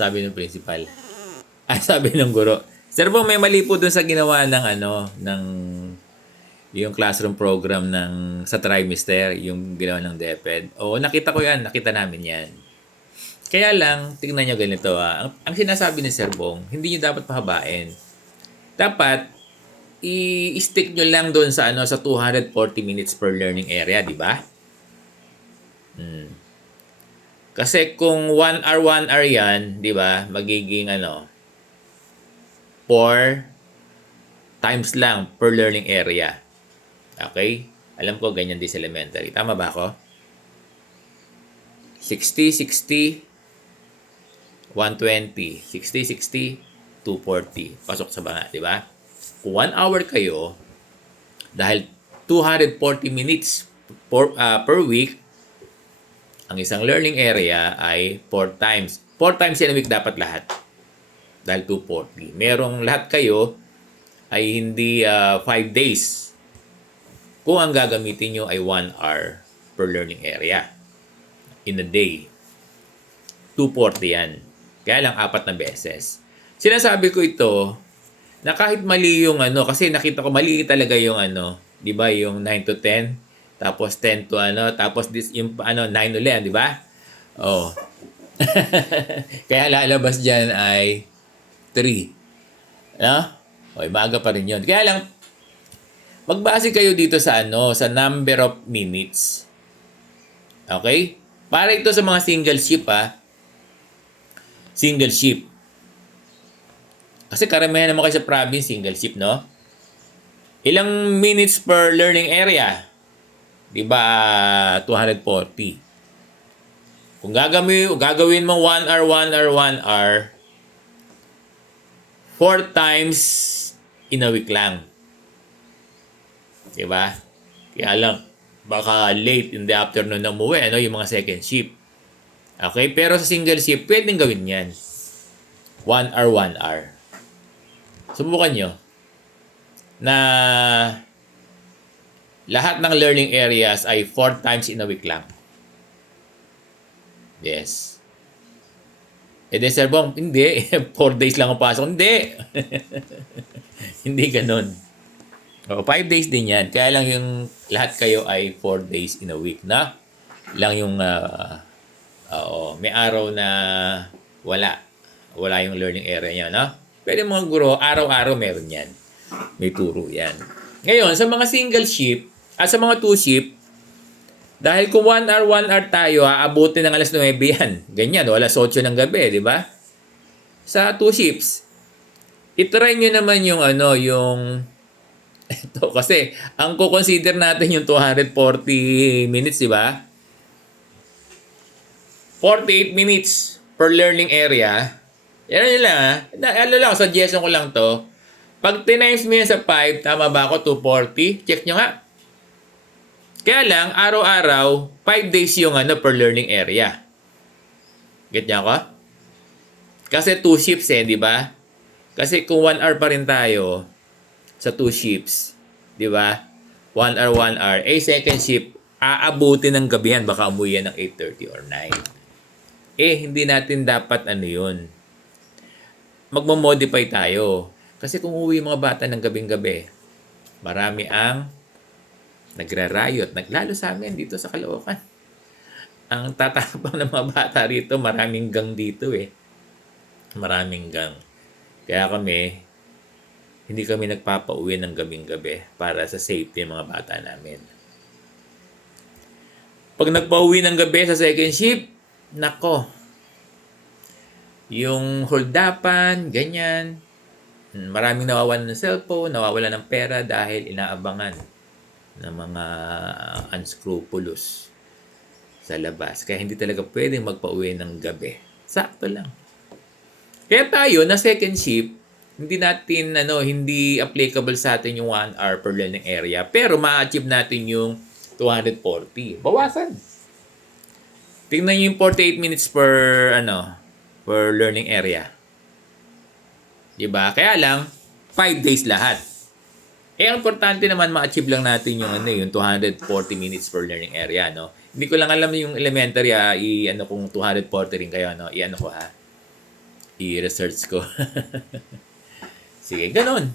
Sabi ng principal. Ay, sabi ng guro. Sir Bong, may mali po dun sa ginawa ng ng yung classroom program sa trimester, yung ginawa ng DepEd. Oo, nakita ko yan. Nakita namin yan. Kaya lang, tingnan nyo ganito Ang sinasabi ni Sir Bong, hindi nyo dapat pahabain. Dapat, i-stick nyo lang doon sa 240 minutes per learning area, di ba? Kasi kung 1 hour, 1 hour yan, di ba, magiging 4 times lang per learning area. Okay? Alam ko, ganyan din sa elementary. Tama ba ako? 60, 60, 120. 60, 60, 240. Pasok sa banga, di ba? Kung 1 hour kayo, dahil 240 minutes per week, ang isang learning area ay 4 times. 4 times in a week dapat lahat. Dahil 240. Merong lahat kayo ay hindi 5 days. Kung ang gagamitin nyo ay 1 hour per learning area in a day. 240 yan. Kaya lang 4 na beses. Sinasabi ko ito na kahit mali yung kasi nakita ko mali talaga yung di ba, yung 9 to 10, tapos 10 to tapos yung 9 ulit, di ba? Oh. Kaya lalabas diyan ay 3. Okay, maaga pa rin 'yon. Kaya lang magbase kayo dito sa sa number of minutes. Okay? Para ito sa mga single shift Single shift. Kasi karamihan naman kayo sa province, single shift, no? Ilang minutes per learning area? Di ba, 240. Kung gagawin mo 1 hour, 1 hour, 1 hour, 4 times in a week lang. Di ba? Kaya lang, baka late in the afternoon na umuwi, yung mga second shift. Okay? Pero sa single shift, pwedeng gawin yan. 1 hour, 1 hour. Subukan nyo na lahat ng learning areas ay 4 times in a week lang. Yes. Then, Sir Bong, hindi. 4 days lang ang pasok. Hindi. Hindi ganun. 5 days din yan. Kaya lang yung lahat kayo ay 4 days in a week na. Lang yung may araw na wala. Wala yung learning area niya, no? Pwede mga guro, araw-araw meron yan. May turo yan. Ngayon, sa mga single shift, sa mga 2 shift, dahil kung 1 hour, 1 hour tayo, aabutin ng alas 9 yan. Ganyan, o alas 8 ng gabi, di ba? Sa 2 shifts, itry nyo naman yung ito, kasi, ang kukonsider natin yung 240 minutes, di ba? 48 minutes per learning area. Yan lang, suggestion ko lang to. Pag tinimes mo yan sa 5, tama ba ako? 240? Check nyo nga. Kaya lang, araw-araw, 5 days yung per learning area. Get niya ako? Kasi 2 shifts di ba? Kasi kung 1 hour pa rin tayo sa 2 shifts, di ba? 1 hour, 1 hour. Second shift, aabutin ng gabihan, baka umuwi yan ng 8:30 or 9. Hindi natin dapat yun. Magmo-modify tayo. Kasi kung uwi mga bata ng gabing-gabi, marami ang nagra-riot. Lalo sa amin dito sa Caloocan. Ang tatapang ng mga bata rito, maraming gang dito Maraming gang. Kaya hindi kami nagpapauwi ng gabing-gabi para sa safety ng mga bata namin. Pag nagpauwi ng gabi sa second shift, nako, yung holdapan, ganyan, maraming nawawalan ng cellphone, nawawalan ng pera dahil inaabangan ng mga unscrupulous sa labas. Kaya hindi talaga pwedeng magpauwi ng gabi. Sakto lang. Kaya tayo, na second shift, hindi applicable sa atin yung 1 hour per learning area. Pero ma-achieve natin yung 240. Bawasan. Tingnan nyo yung 48 minutes per learning area. Diba? Kaya lang, 5 days lahat. Ang importante naman ma-achieve lang natin yung 240 minutes per learning area, no? Hindi ko lang alam yung elementary, kung 240 rin kayo, no? I-ko ha. I-research ko. Sige, ganun.